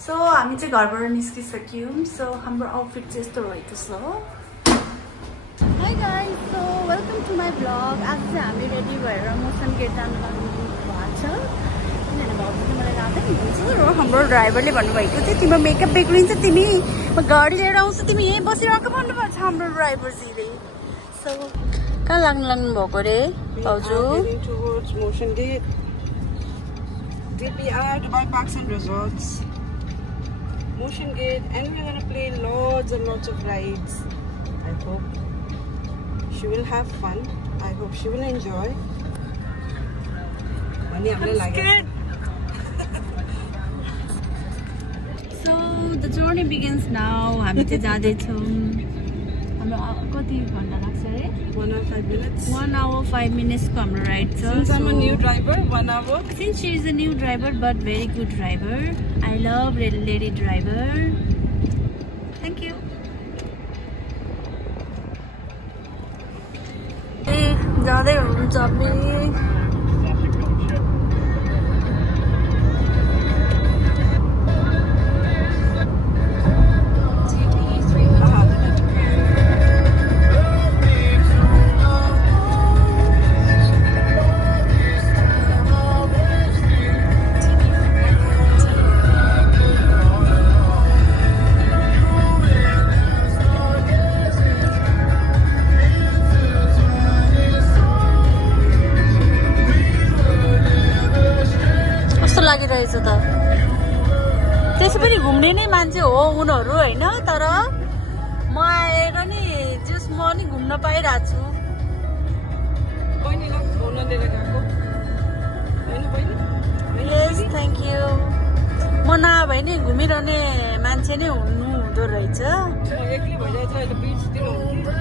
So हामी चाहिँ घरबाट निस्किसक्यौं. So हाम्रो आउटफिट चाहिँ यस्तो रहेको छ. Hi guys, so welcome to my vlog. आज चाहिँ हामी रेडी भएर मोसन गेट जान लाग्नु भएको छ. किनभने भाउजूले मलाई लाँदै हुनुहुन्छ र हाम्रो ड्राइभरले भन्नुभएको थियो तिम्रो मेकअप बिग्रिन्छ तिमी म गाडी लिएर आउँछु तिमी यही बसिरहेको भन्नुभएको छ हाम्रो ड्राइभरजीले. So कहाँ लाग्नु भएको रे भाउजू? Towards Motion Gate, DPR, Dubai Parks and Resorts, Motion Gate, and we're gonna play lots and lots of rides. I hope she will have fun. I hope she will enjoy. I'm scared. So the journey begins now. हामी चाहिँ जाँदैछौँ. हाम्रो कति घण्टा लाग्छ रे? 1 hour 5 minutes. 1 hour 5 minutes को हाम्रो ride छ. Since I'm a new driver, 1 hour. Since she is a new driver, but very good driver. I love lady driver. Thank you. Hey, जाँदै हुनुहुन्छ हामी. लागिरहेछ त त्यसै पनि घुम्ने नै मान्छे हो उनीहरू हैन तर म आएर नि जस म नि घुम्न पाइरहेको छु बहिनीलाई फोन लिएर गएको हैन बहिनी यस थ्यांक यू म नभए नि घुमिरहने मान्छे नै हुनु हुँदो रहेछ म एक्लै भइरहेछ अहिले बीचतिर हुन्छु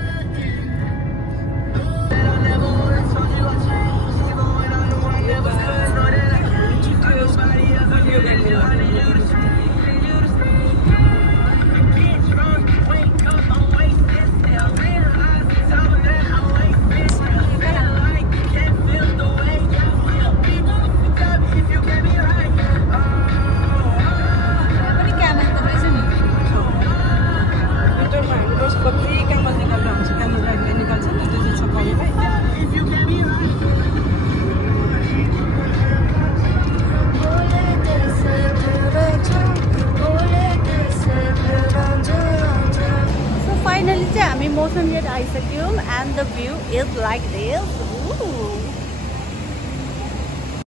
Motion Gate आइसक्यौं and the view is like this.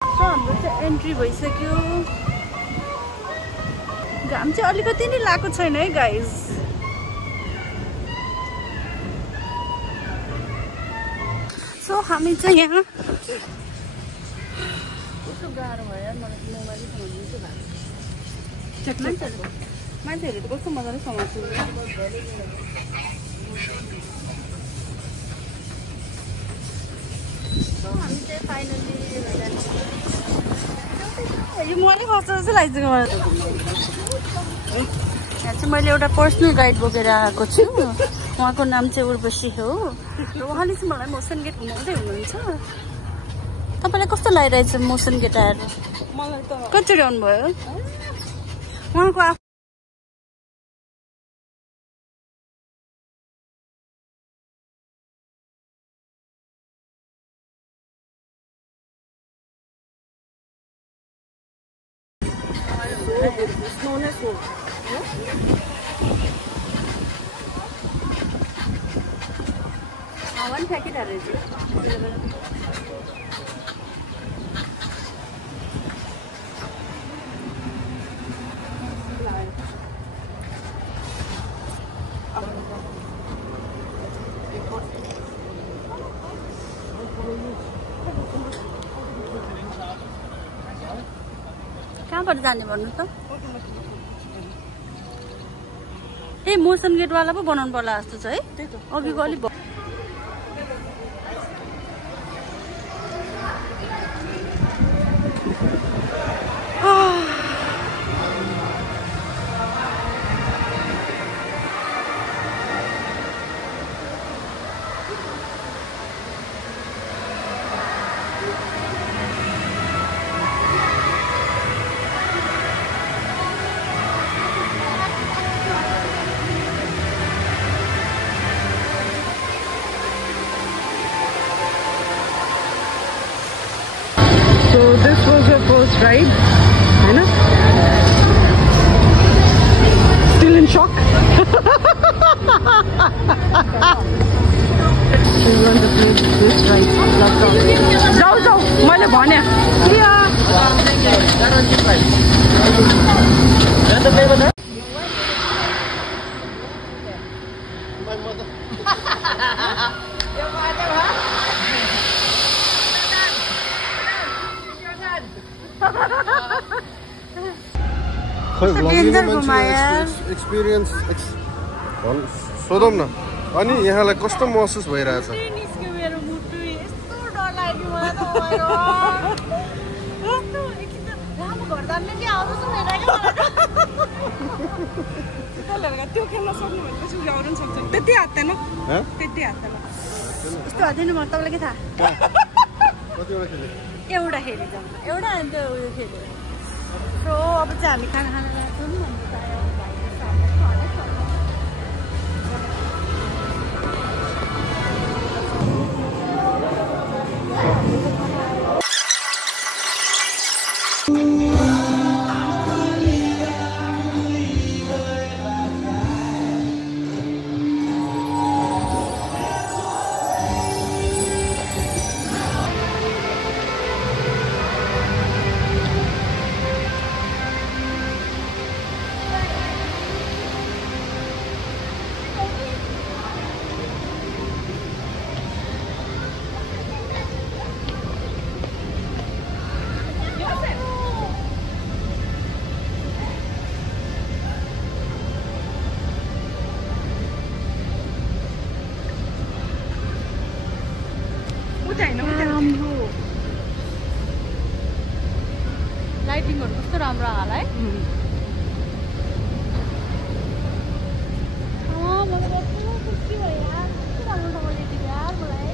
So हाम्रो चाहिँ एन्ट्री भइसक्यो. घाम चाहिँ अलिकति नि लागेको छैन है गाइस. So हामी चाहिँ यहाँ कस्तो गाह्रो भयो यार मलाई मोबाइल समात्नु चाहिँ भएको. मान्छेहरुले त कस्तो मजाले समात्छ. यो मैले खर्च जस्तो लाग्छ मलाई त. यहाँ चाहिँ मैले एउटा पर्सनल गाइड बोकेर आएको छु. उहाँको नाम चाहिँ उर्वशी हो र उहाँले चाहिँ मलाई मोसन गेट घुमाउँदै हुनुहुन्छ. तपाईँलाई कस्तो लागिरहेछ मोसन गेट आएर? मलाई त कतिचोटि आउनुभयो? उहाँको one packet are ready. कहाँबाट जाने भन्नु त? ए मोसन गेट वाला पो बनाउनु पर्ला जस्तो छ है. अघिको अलि राइड हैन स्टिल इन शक जाऊ जाऊ मैले भने एक्सपिरियन्स सोधौँ न अनि यहाँलाई कस्तो महसुस भइरहेछ त्यो खेल्न सक्नु भनेपछि उठाउनु पनि सक्छ त्यति हात्दैन त्यति हात्दैन यस्तो हात्दैन म तपाईँलाई के थाहा एउटा खेले जाउँ एउटा अन्त उयो खेल्यो सो अब चाहिँ हामी खाना खान लाग्छौँ लाइटिङहरु कस्तो राम्रो होला है खुसी भयो यार कस्तो राम्रो लाइटिङ यार मलाई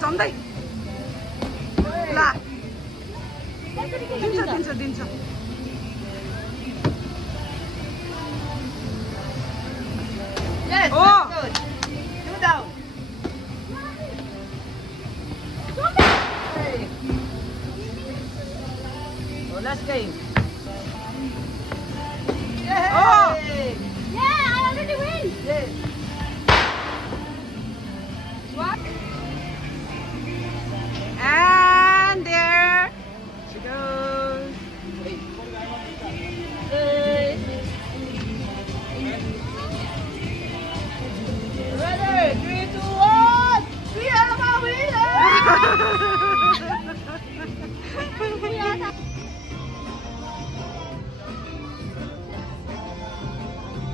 झन्दै ला दिन्छ दिन्छ दिन्छ ओ last game. Yeah! Oh! Yeah, I already win! Yes. What? And there she goes. Ready? 3, 2, 1! We are the winners!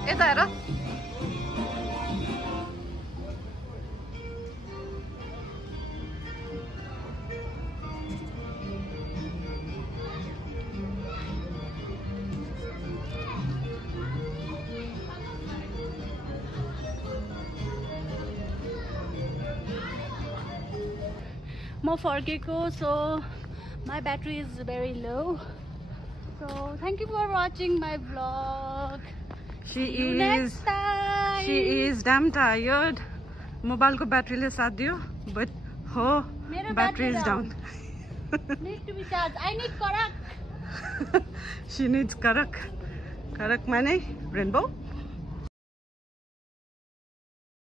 यता हेर म फर्केको so my battery is very low, so thank you for watching my vlog. She is damn tired. Mobile ko battery le saath diyo, but her battery is down. Need to be charged. I need karak. She needs karak. Karak mane rainbow.